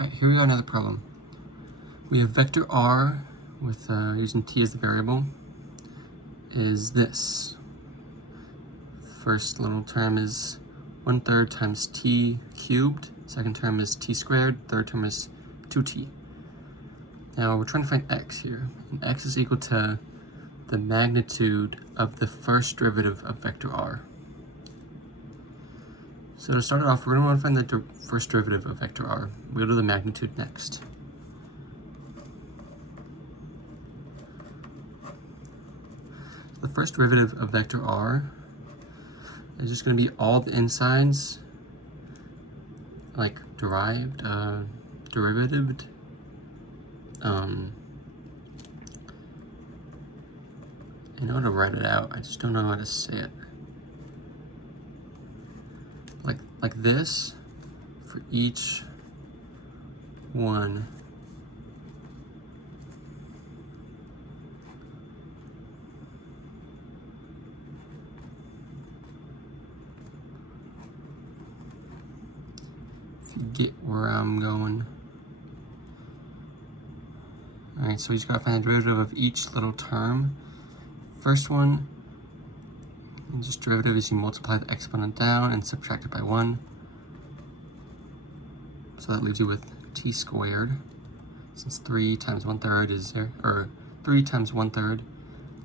Alright, here we got another problem. We have vector r with using t as the variable is this. First little term is 1/3 times t cubed, second term is t squared, third term is 2t. Now we're trying to find x here, and x is equal to the magnitude of the first derivative of vector r. So to start it off, we're going to want to find the first derivative of vector r. We'll do the magnitude next. The first derivative of vector r is just going to be all the insides, like derived, derivatived, I know how to write it out, I just don't know how to say it. Like this for each one. If you get where I'm going. Alright, so we just gotta find the derivative of each little term. First one, and just derivative is you multiply the exponent down and subtract it by 1. So that leaves you with t squared. Since 3 times 1/3 is 0, or 3 times 1/3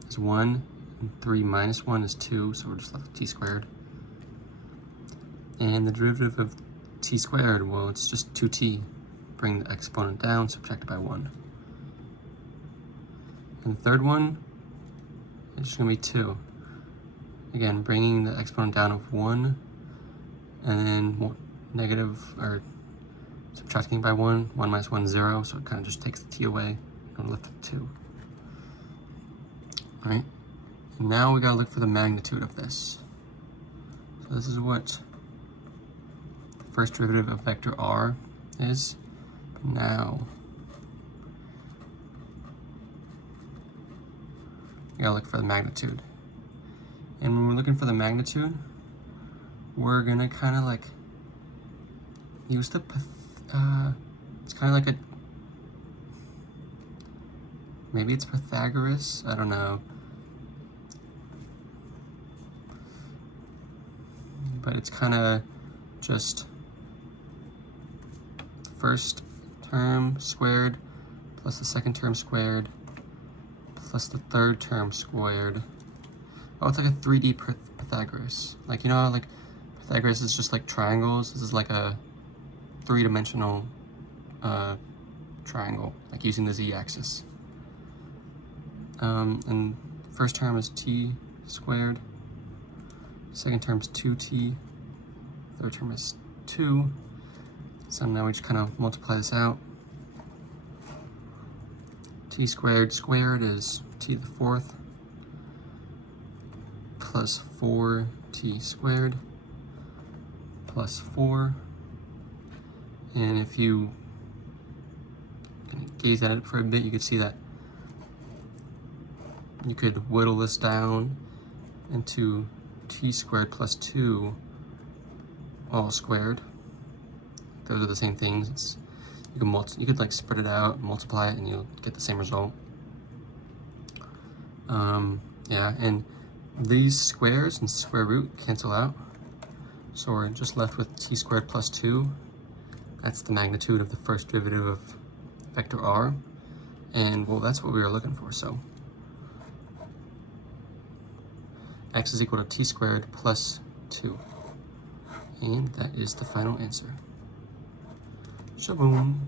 is 1, and 3 minus 1 is 2, so we're just left with t squared. And the derivative of t squared, well, it's just 2t. Bring the exponent down, subtract it by 1. And the third one, it's just going to be 2. Again, bringing the exponent down of 1, and then negative, or subtracting by 1. 1 minus 1 is 0, so it kind of just takes the t away, and we're left with 2. Alright, and now we gotta look for the magnitude of this. So this is what the first derivative of vector r is. Now, we gotta look for the magnitude. And when we're looking for the magnitude, we're gonna kind of like use the, it's kind of like a, maybe it's Pythagoras, I don't know. But it's kind of just the first term squared plus the second term squared plus the third term squared. Oh, it's like a 3D Pythagoras. Like, you know how like Pythagoras is just like triangles? This is like a 3-dimensional triangle, like using the z-axis. And first term is t squared, second term is 2t, third term is 2. So now we just kind of multiply this out. T squared squared is t to the 4th plus 4t squared plus 4. And if you gaze at it for a bit, you could see that you could whittle this down into t squared plus 2 all squared. Those are the same things. You could like spread it out, multiply it, and you'll get the same result. Yeah, and these squares and square root cancel out, so we're just left with t squared plus 2. That's the magnitude of the first derivative of vector r, and well, that's what we were looking for. So x is equal to t squared plus 2, and that is the final answer. Shaboom.